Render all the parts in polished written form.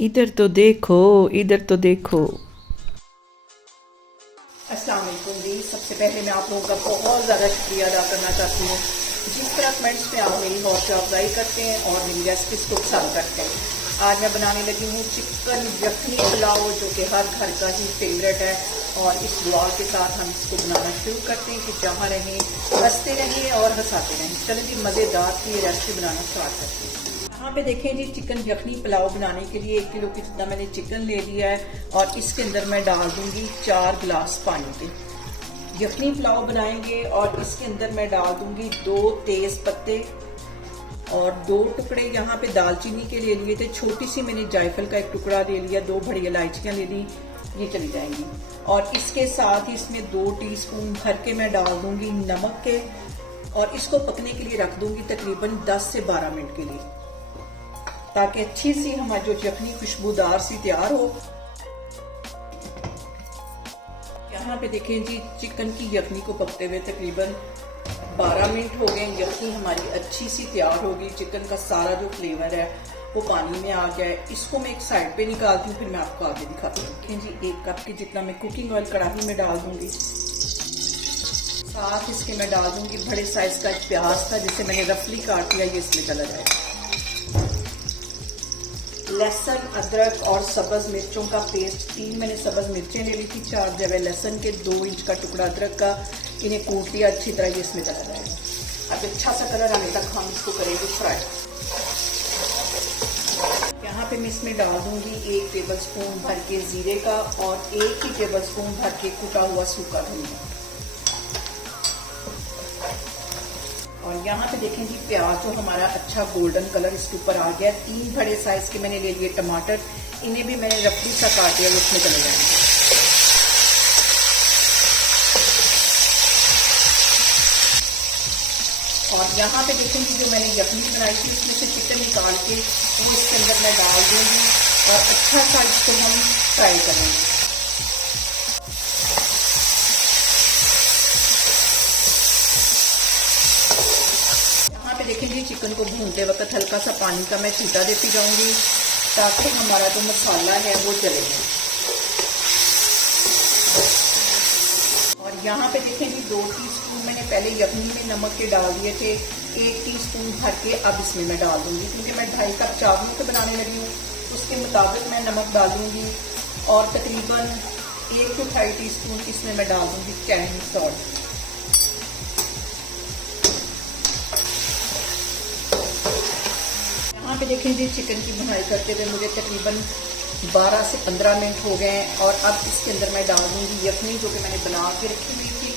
इधर तो देखो, इधर तो देखो। अस्सलाम वालेकुम जी। सबसे पहले मैं आप लोगों का बहुत ज़्यादा शुक्रिया अदा करना चाहती हूँ जिस तरह कमेंट्स में आप मेरी हौसला अफजाई करते हैं और मेरी रेसिपीज़ को पसंद करते हैं। आज मैं बनाने लगी हूँ चिकन यखनी पुलाव, जो कि हर घर का ही फेवरेट है। और इस दुआ के साथ हम इसको बनाना शुरू करते हैं कि जहाँ रहें हंसते रहें और हंसाते रहें। चलें जी, मज़ेदार की ये रेसिपी बनाना स्टार्ट करते हैं। यहाँ पे देखें जी, चिकन यखनी पुलाव बनाने के लिए 1 किलो की जितना मैंने चिकन ले लिया है और इसके अंदर मैं डाल दूंगी 4 गिलास पानी के। यखनी पुलाव बनाएंगे और इसके अंदर मैं डाल दूंगी 2 तेज पत्ते और 2 टुकड़े यहाँ पे दालचीनी के ले लिए थे। छोटी सी मैंने जायफल का 1 टुकड़ा ले लिया, 2 बड़ी इलायचियाँ ले ली, ये चली जाएंगी। और इसके साथ ही इसमें 2 टीस्पून भर के मैं डाल दूंगी नमक के और इसको पकने के लिए रख दूंगी तकरीबन 10 से 12 मिनट के लिए, ताकि अच्छी सी हमारी जो यखनी खुशबूदार सी तैयार हो। यहाँ पे देखें जी, चिकन की यखनी को पकते हुए तकरीबन 12 मिनट हो गए। यखनी हमारी अच्छी सी तैयार होगी, चिकन का सारा जो फ्लेवर है वो पानी में आ गया है। इसको मैं एक साइड पे निकालती हूँ, फिर मैं आपको आगे दिखाती हूँ। देखें जी, 1 कप की जितना मैं कुकिंग ऑयल कढ़ाई में डाल दूंगी। साथ इसके मैं डाल दूंगी बड़े साइज का प्याज था जिसे मैंने रफली काट लिया, ये इसमें चला जाएगा। लहसुन, अदरक और सब्ज मिर्चों का पेस्ट, 3 मैंने सब्ज मिर्चें ले ली थी, 4 जवे लहसुन के, 2 इंच का टुकड़ा अदरक का, इन्हें कूट लिया अच्छी तरह, ये इसमें चला जाएगा। अब अच्छा सा कलर आने तक हम इसको करेंगे फ्राई। यहाँ पे मैं इसमें डाल दूंगी 1 टेबल स्पून भर के जीरे का और 1 ही टेबल स्पून भर के कुटा हुआ सूखा धनिया। और यहाँ पे देखें जी, प्याज जो हमारा अच्छा गोल्डन कलर इसके ऊपर आ गया। 3 बड़े साइज के मैंने ले लिए टमाटर, इन्हें भी मैंने रफली सा काट दिया, उसमें चले जाएंगे। और यहाँ पे देखें जी, जो मैंने यखनी बनाई थी उसमें से चिकन निकाल के वो इसके अंदर मैं डाल दूंगी और अच्छा सा इसको हम फ्राई करेंगे। देखेंगे चिकन को भूनते वक्त हल्का सा पानी का मैं छींटा देती जाऊंगी ताकि हमारा जो मसाला है वो जले जाए। और यहाँ पे देखेंगे 2 टीस्पून मैंने पहले यखनी में नमक के डाल दिए थे, 1 टीस्पून भर के अब इसमें मैं डाल दूंगी, क्योंकि मैं 2.5 कप चावलों के बनाने लगी हूँ, उसके मुताबिक मैं नमक डालूंगी। और तकरीबन 1 से 2.5 टीस्पून इसमें मैं डाल दूंगी चाइनीज सॉल्ट। यहाँ पे देखें जी, चिकन की बुनाई करते हुए मुझे तकरीबन 12 से 15 मिनट हो गए हैं। और अब इसके अंदर मैं डाल दूंगी यखनी जो कि मैंने बना के रखी हुई थी।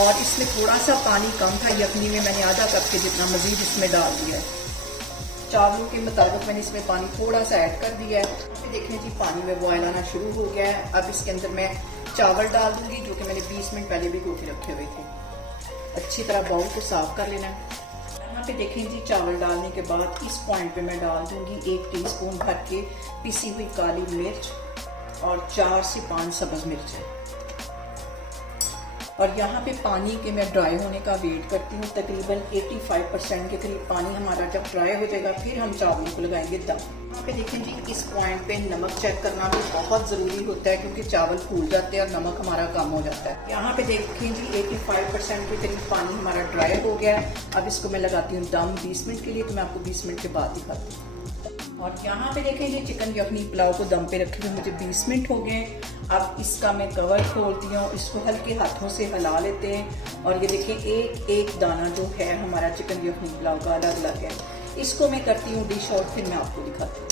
और इसमें थोड़ा सा पानी कम था, यखनी में मैंने आधा कप के जितना मजीद इसमें डाल दिया है। चावलों के मुताबिक मैंने इसमें पानी थोड़ा सा ऐड कर दिया है। देखें जी, पानी में बॉयल आना शुरू हो गया है। अब इसके अंदर मैं चावल डाल दूंगी जो कि मैंने 20 मिनट पहले भिगो के रखे हुए थे। अच्छी तरह बाउल को साफ कर लेना है। यहाँ पे देखें जी, चावल डालने के बाद इस पॉइंट पे मैं डाल दूंगी 1 टीस्पून भर के पिसी हुई काली मिर्च और 4 से 5 सब्ज मिर्च है। और यहाँ पे पानी के मैं ड्राई होने का वेट करती हूँ। तकरीबन 85% के करीब पानी हमारा जब ड्राई हो जाएगा फिर हम चावलों को लगाएंगे दम। यहाँ पे देखें जी, इस पॉइंट पे नमक चेक करना भी बहुत ज़रूरी होता है, क्योंकि चावल फूल जाते हैं और नमक हमारा कम हो जाता है। यहाँ पे देखें जी, 85% के करीब पानी हमारा ड्राई हो गया है। अब इसको मैं लगाती हूँ दम 20 मिनट के लिए, तो मैं आपको 20 मिनट के बाद दिखाती हूँ। और यहाँ पे देखें जी, चिकन यखनी पुलाव को दम पे रखे हुए मुझे 20 मिनट हो गए। अब इसका मैं कवर खोलती हूँ, इसको हल्के हाथों से हिला लेते हैं। और ये देखें, एक दाना जो है हमारा चिकन यखनी पुलाव का अलग अलग है। इसको मैं करती हूँ डिश और फिर मैं आपको दिखाती हूँ।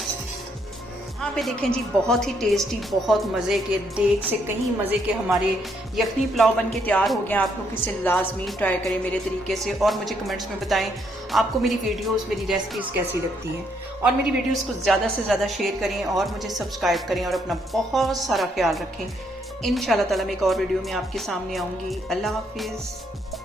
यहाँ पे देखें जी, बहुत ही टेस्टी, बहुत मज़े के, देख से कहीं मज़े के हमारे यखनी पुलाव बन के तैयार हो गया। आप लोग इसे लाजमी ट्राई करें मेरे तरीके से और मुझे कमेंट्स में बताएं आपको मेरी वीडियोस, मेरी रेसिपीज़ कैसी लगती हैं। और मेरी वीडियोस को ज़्यादा से ज़्यादा शेयर करें और मुझे सब्सक्राइब करें और अपना बहुत सारा ख्याल रखें। इंशाल्लाह ताला मैं एक और वीडियो में आपके सामने आऊँगी। अल्लाह हाफिज़।